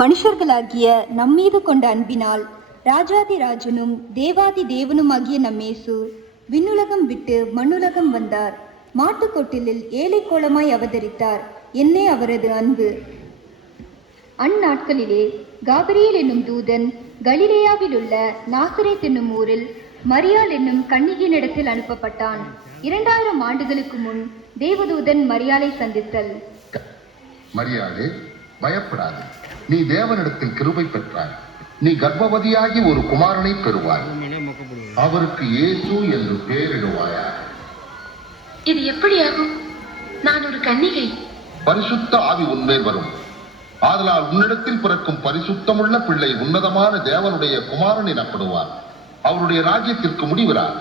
மனுஷர்களாகிய நம்மீது கொண்ட அன்பினால் ராஜாதி ராஜனும் தேவாதி தேவனுமாகிய நம்மேசு விண்ணுலகம் விட்டு மண்ணுலகம் வந்தார். மாட்டுக்கொட்டிலில் ஏழை கோலமாய் அவதரித்தார். என்னே அவரது அன்பு. அந்நாட்களிலே காபிரியேல் என்னும் தூதன் கலிலேயாவில் உள்ள நாசரேத் என்னும் ஊரில் மரியாள் என்னும் கன்னிகையினிடத்தில் அனுப்பப்பட்டான். 2000 ஆண்டுகளுக்கு முன் தேவதூதன் மரியாளை சந்தித்தல். மரியாளே, பயப்படாது, நீ தேவனிடத்தில் கிருபை பெற்றாய். நீ கர்ப்பவதியாகி ஒரு குமாரனை பெறுவாய். அவருக்கு இயேசு என்று பெயரிடுவாயா. இது எப்படியாகும்? நான் ஒரு கன்னிகை. பரிசுத்த ஆவி உன்மேல் வரும். ஆதலால் உன்னிடத்தில் பிறக்கும் பரிசுத்தமுள்ள பிள்ளை உன்னதமான தேவனுடைய குமாரன் எனப்படுவார். அவருடைய ராஜ்யத்திற்கு முடிவிறார்.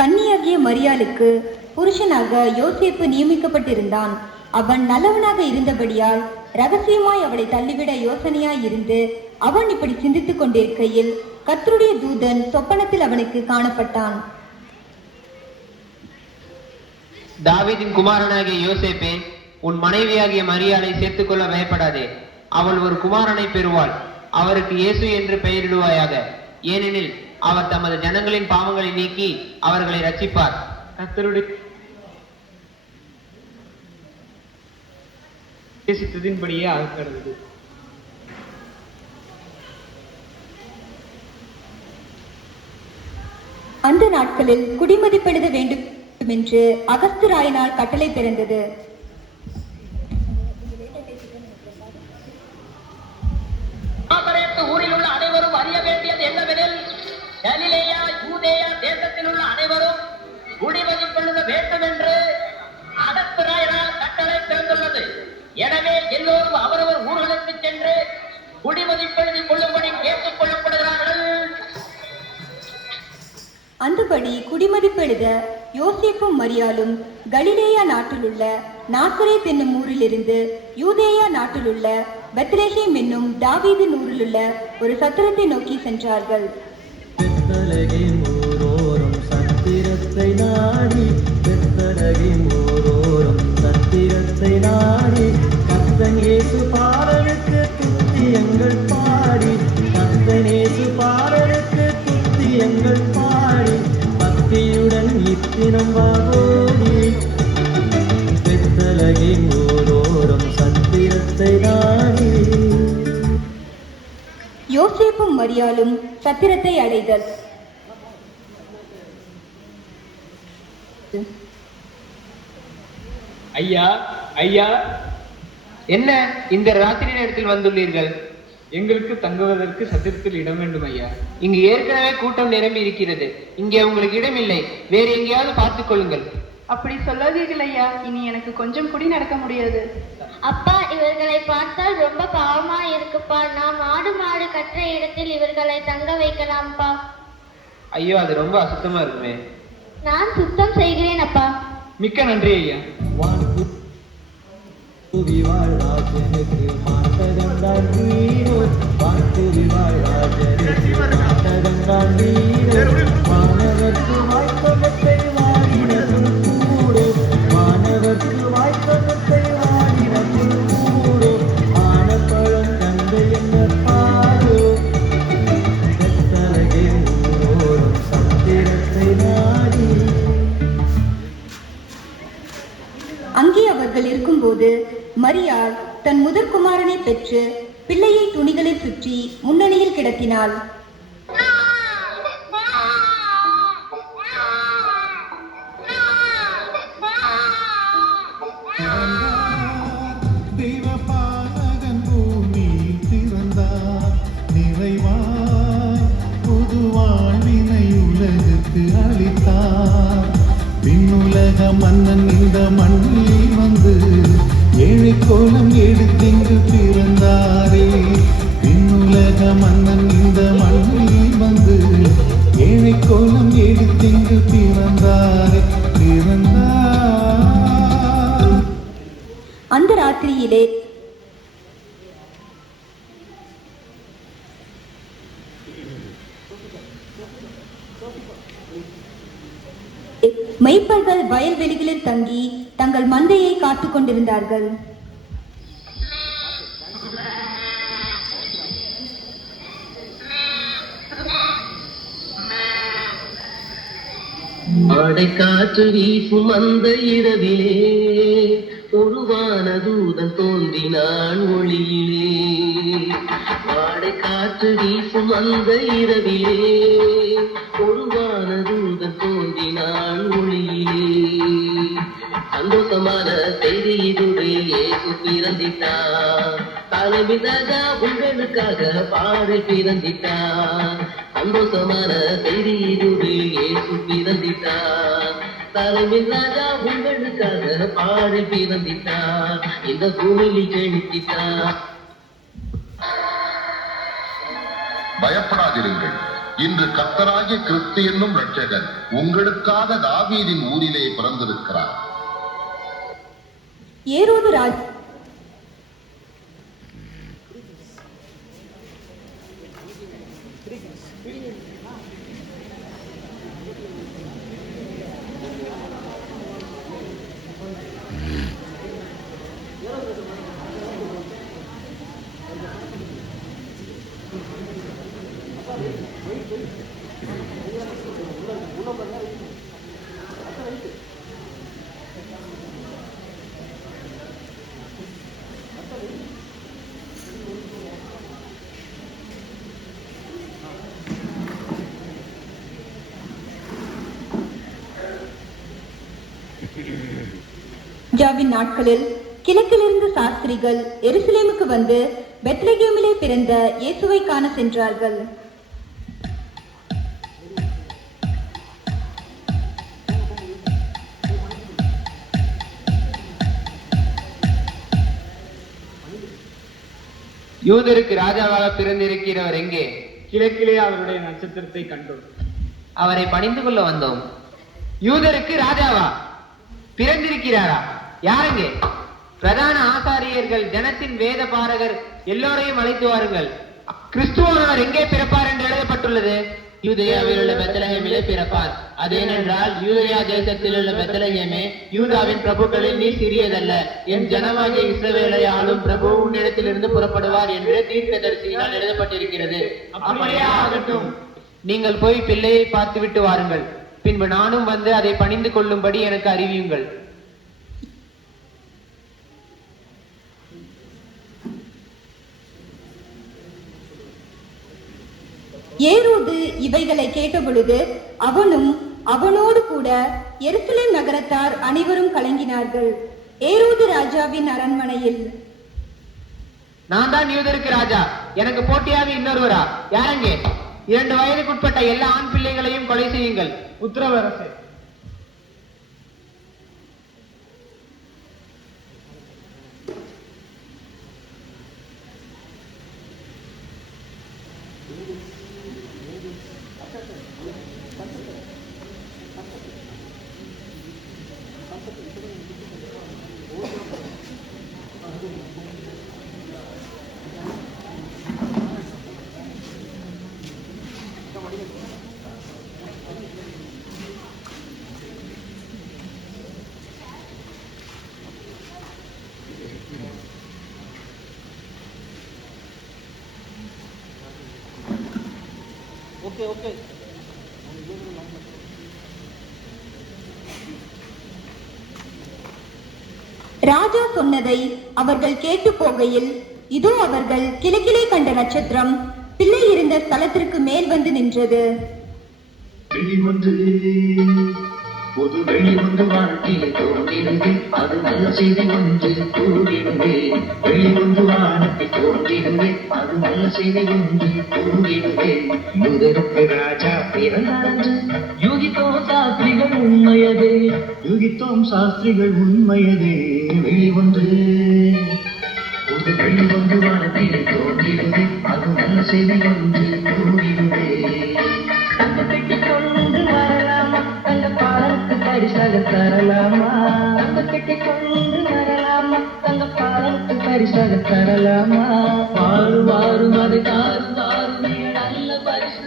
கன்னியாகிய மரியாளுக்கு புருஷனாக யோசேப்பு நியமிக்கப்பட்டிருந்தான். அவன் நல்லவனாக இருந்தபடியால் ரகசியமாய் அவளை தள்ளிவிட யோசனையாய் இருந்து அவன் இப்படி சிந்தித்துக் கொண்டிருக்கையில் கர்த்தருடைய தூதன் சொப்பனத்தில் அவனுக்கு காணப்பட்டான். தாவீதின் குமாரனாகிய யோசேப்பே, உன் மனைவியாகிய மரியாளை சேர்த்துக் கொள்ள பயப்படாதே. அவள் ஒரு குமாரனை பெறுவாள். அவருக்கு இயேசு என்று பெயரிடுவாயாக. ஏனெனில் அவர் தமது ஜனங்களின் பாவங்களை நீக்கி அவர்களை ரட்சிப்பார். கர்த்தருடைய சித்தத்தின்படியே ஆகிறது. அந்த நாட்களில் குடிமதிப்பெழுத வேண்டும் என்று அகஸ்து ராயினால் கட்டளை பிறந்தது. ஊரில் உள்ள அனைவரும் அறிய வேண்டியது என்னவெனில், கலிலேயா யூதேயா தேசத்தில் உள்ள அனைவரும் குடிமதிப்பெழுத வேண்டும் என்று அகஸ்து ராயினால் கட்டளை பிறந்துள்ளது. எனவே எல்லோரும் அவரவர் ஊர்களுக்கு சென்று குடிமதிப்பெழுதி கொள்ளும்படி கேட்டுக் கொள்ளப்படுகிறார்கள். அந்தபடி குடிமதிப்பெழுத யோசேப்பும் மரியாளும் கலிலேயா நாட்டிலுள்ள நாசரேத் என்னும் ஊரிலிருந்து யூதேயா நாட்டிலுள்ள பெத்லெகேம் என்னும் தாவீதின் ஊரிலுள்ள ஒரு சத்திரத்தை நோக்கி சென்றார்கள். சத்திரத்தை நாடி கர்த்தன் இயேசு பாலனுக்கு துத்தியங்கள் பாடி, கர்த்தன் இயேசு பாலனுக்கு துத்தியங்கள் பாடி, பக்தியுடன் இத்தினம் வாகோடி பெத்தலகின் ஓரோரம் சத்திரத்தை நாடி. யோசேப்பும் மரியாளும் சத்திரத்தை அடைதல். ஐயா, ஐயா, என்ன இந்த ராத்திரி நேரத்தில் வந்துள்ளீர்கள்? எங்களுக்கு தங்குவதற்கு சத்திரத்தில் இடம் வேண்டும் ஐயா. இங்கு ஏற்கனவே கூட்டம் நிரம்பி இருக்கிறது. இங்கே உங்களுக்கு இடம் இல்லை. வேறு எங்கேயாவது பார்த்துக் கொள்ளுங்கள். அப்படி சொல்லாதீர்கள் ஐயா, இனி எனக்கு கொஞ்சம் கூட நடக்க முடியாது. அப்பா, இவர்களை பார்த்தால் ரொம்ப பாவமா இருக்குப்பா. நாம் ஆடு மாடு கற்ற இடத்தில் இவர்களை தங்க வைக்கலாம்ப்பா. ஐயோ, அது ரொம்ப அசுத்தமா இருக்குமே. நான் சுத்தம் செய்கிறேன் அப்பா. மிக்க நன்றி ஐயா. அங்கே அவர்கள் இருக்கும்போது மரியாள் தன் முதற் குமாரனை பெற்று பிள்ளையை துணிகளை சுற்றி முன்னணியில் கிடத்தினாள். மன்னன் இந்த மண்ணில் வந்து ஏழை கோலம் எடுத்திங்கு பிறந்தாரே. விண்ணுலக மன்னன் இந்த மண்ணில் வந்து ஏழை கோலம் எடுத்திங்கு பிறந்தாரே. அந்த ராத்திரியிலே மெய்ப்பர்கள் வயல்வெளிகளில் தங்கி தங்கள் மந்தையை காத்துக் கொண்டிருந்தார்கள். ஆடைக்காற்று வீசும் அந்த இரவிலே ஒருவான தூதன் தோன்றினான் ஒளியிலே. ஆடைக்காற்று வீசும் அந்த இரவிலே ஒருவான தூதன் தோன்றினான் ஒளியிலே. சந்தோஷமான செய்தி இதுவே, இயேசு பிறந்திட்டார். தலைமை ராஜா உங்களுக்காக பாடி பிறந்திட்டார். சந்தோஷமான செய்தி இதுவே, இயேசு பிறந்திட்டார். தலைமை ராஜா உங்களுக்காக பாடி பிறந்திட்டார். இந்த பூமியில் ஜெனித்திட்டார். பயப்படாதிருங்கள், இன்று கர்த்தராகிய கிறிஸ்து என்னும் இரட்சகர் உங்களுக்காக தாவீதின் ஊரிலே பிறந்திருக்கிறார். ஏரோது ராஜா ராஜாவின் நாட்களில் கிழக்கிலிருந்து சாஸ்திரிகள் எருசலேமுக்கு வந்து பெத்லகேமிலே பிறந்த இயேசுவை காண சென்றார்கள். யூதருக்கு ராஜாவாக பிறந்திருக்கிறவர் எங்கே? கிழக்கிலே அவருடைய நட்சத்திரத்தை கண்டோம், அவரை பணிந்து கொள்ள வந்தோம். யூதருக்கு ராஜாவா பிறந்திருக்கிறாரா? யாருங்கே? பிரதான ஆசாரியர்கள், ஜனத்தின் வேத பாரகர் எல்லோரையும் அழைத்து வாருங்கள். கிறிஸ்துவானவர் எங்கே பிறப்பார் என்று எழுதப்பட்டுள்ளது. யூதேயாவில் உள்ள பெத்லகேமிலே பிறப்பார். அதேனென்றால் யூதேயா தேசத்தில் உள்ள பெத்லகேமே, யூதாவின் பிரபுக்களில் நீ சிறியதல்ல, என் ஜனமாகிய இஸ்ரவேலை ஆளும் பிரபு உன்னிடத்திலிருந்து புறப்படுவார் என்று தீர்க்கதரிசியினால் எழுதப்பட்டிருக்கிறது. அப்படியே ஆகட்டும். நீங்கள் போய் பிள்ளையை பார்த்துவிட்டு வாருங்கள். பின்பு நானும் வந்து அதை பணிந்து கொள்ளும்படி எனக்கு அறிவியுங்கள். ஏரோது இவைகளை கேட்டபொழுது அவனும் அவனோடு கூட எருசலேம் நகரத்தார் அனைவரும் கலங்கினார்கள். ஏரோது ராஜாவின் அரண்மனையில், நான் தான் யூதருக்கு ராஜா, எனக்கு போட்டியாக இன்னொருவரா? யாரங்கே? 2 வயதுக்குட்பட்ட எல்லா ஆண் பிள்ளைகளையும் கொலை செய்யுங்கள். உத்தரவரசே. ராஜா சொன்னதை அவர்கள் கேட்டு போகையில், இதோ அவர்கள் கிழக்கிலே கண்ட நட்சத்திரம் பிள்ளை இருந்த ஸ்தலத்திற்கு மேல் வந்து நின்றது. வெளிவந்து புது வெளிவந்து வாழ்க்கையை தோன்றிடுவே, அது நல்ல செய்தி வந்து கூறிடுவே. வெளிவந்து வானத்தை தோன்றிடுவே, அது நல்ல செய்தி வந்து கூறிடுவே. யூதருக்கு ராஜா பிறந்தார், யூகித்தோம் சாஸ்திரிகள் உண்மையதே, யூகித்தோம் சாஸ்திரிகள் உண்மையதே. வெளிவந்து புது வெளிவந்து வானத்தை தோன்றிடுவே, அது நல்ல செய்தி வந்து கூறிடுவே. கொண்டு வரலாமா தங்க பாலத்து பரிசாக தரலாமா, தங்க கட்டி கொண்டு வரலாமா தங்க பாலத்து பரிசாக தரலாமா. வாரு வாரும் அதை தாரு தாரு நல்ல பரிசு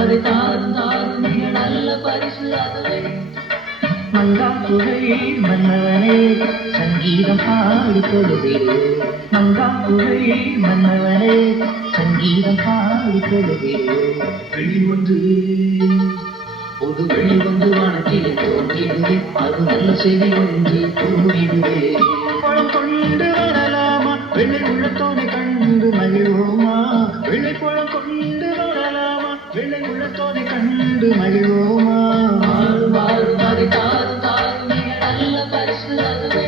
அதை தாரும் தாரும் மிக நல்ல பரிசு அதுவே மங்காக்குகை மன்னவனே சங்கீதம் பாடி தொழுகிறே மங்காக்குகை மன்னவனே சங்கீதம் பாடி தொழுகிறே வெளி பொது வெளி வந்து வானத்திலே தோன்றிடுவே அது நல்ல செய்தி ஒன்று கூறிடுவே பழம் கொண்டு வரலாமா வெள்ளை உள்ளத்தோனை கண்டு மகிழ்வோமா வெள்ளை பழம் கொண்டு வரலாமா வெள்ளை உள்ளத்தோனை கண்டு மகிழ்வோமா வாழும் வாழும் அதை தாரும் தாரும் மிக நல்ல பரிசு அதுவே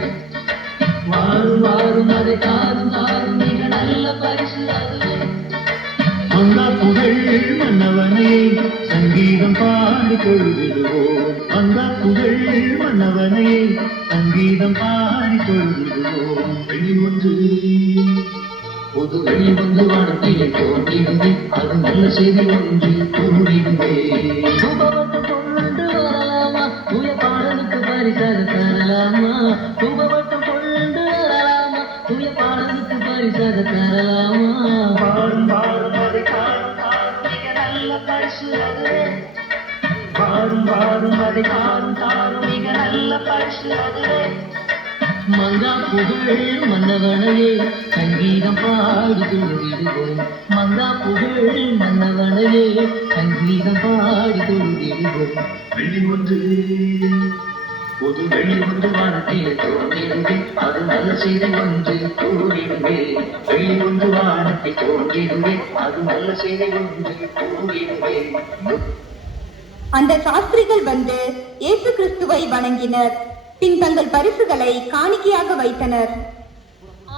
வாழும் வாழும் அதை தாரும் தாரும் மிக நல்ல பரிசு அதுவே மங்கா புகழ் மன்னவனே சங்கீதம் பாடி தொழுவிடுவோம் மங்கா புகழ் மன்னவனே சங்கீதம் பாடி தொழுவிடுவோம் வெளி ஒன்று பொது வெளி வந்து வானத்திலே தோன்றிடுவே அது நல்ல செய்தி ஒன்று கூறிடுவே சுபவத்தை கொண்டு வரலாமா தூய பாடலுக்கு பரிசாக தரலாமா சுபவத்தை கொண்டு வரலாமா தூய பாடலுக்கு பரிசாக தரலாமா பாடும் பாடும் அதை காரும் காரும் மிக நல்ல பரிசு அதுவே பாடும் பாடும் அதை காரும் காரும் மிக நல்ல பரிசு அதுவே மங்கா புகழ் மன்னவனையே சங்கீதம் பாடி தொழுதிடுவோம் மங்கா புகழ் மன்னவனையே சங்கீதம் பாடி தொழுதிடுவோம் வெளி ஒன்று பொது வெளி ஒன்று வானத்திலே தோன்றிடுவே அது நல்ல செய்தி ஒன்று கூறிடுவே வெளி ஒன்று வானத்தில் தோன்றிடுவே அது நல்ல செய்தி ஒன்று கூறிடுவே அந்த சாஸ்திரிகள் வந்து இயேசு கிறிஸ்துவை வணங்கினர். பின் தங்கள் பரிசுகளை காணிக்கையாக வைத்தனர்.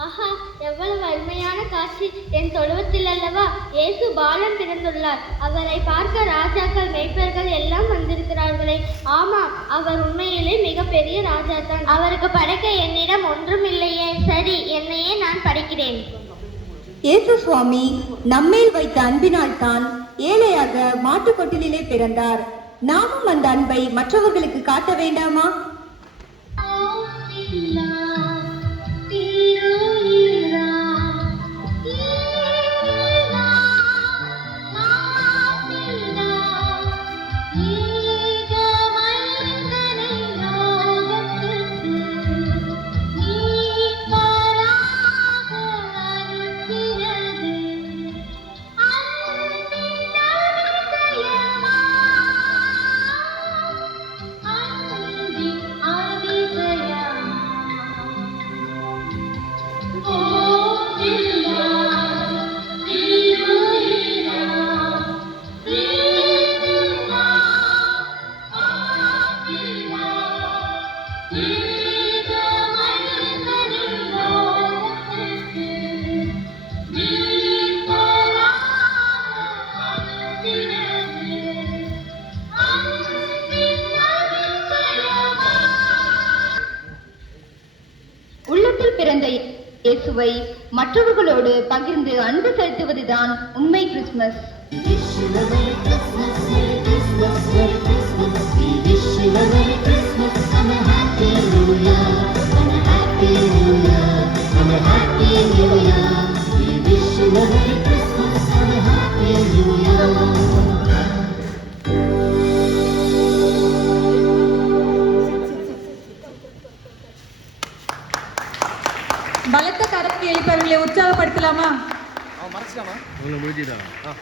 ஆஹா, எவ்வளவு அருமையான காட்சி! என் தொழுவத்தில் அல்லவா இயேசு பாலன் பிறந்துள்ளார். அவரை பார்க்க ராஜாக்கள் மேய்ப்பர்கள் எல்லாம் வந்திருக்கிறார்களே. ஆமாம், அவர் உண்மையிலே மிக பெரிய ராஜா தான். அவருக்கு படைக்க என்னிடம் ஒன்றும் இல்லையே. சரி, என்னையே நான் படைக்கிறேன். இயேசு சுவாமி நம்மேல் வைத்த அன்பினால் தான் ஏழையாக மாட்டுக்கொட்டிலே பிறந்தார். நாமும் அந்த அன்பை மற்றவர்களுக்கு காட்ட வேண்டாமா? உள்ளத்தில் பிறந்த இயேசுவை மற்றவர்களோடு பகிர்ந்து அன்பு செலுத்துவதுதான் உண்மை கிறிஸ்துமஸ். பலத்த கரத்தை எழுப்பவர்களை உற்சாகப்படுத்தலாமா? அவன் மறைச்சிட்டாமா?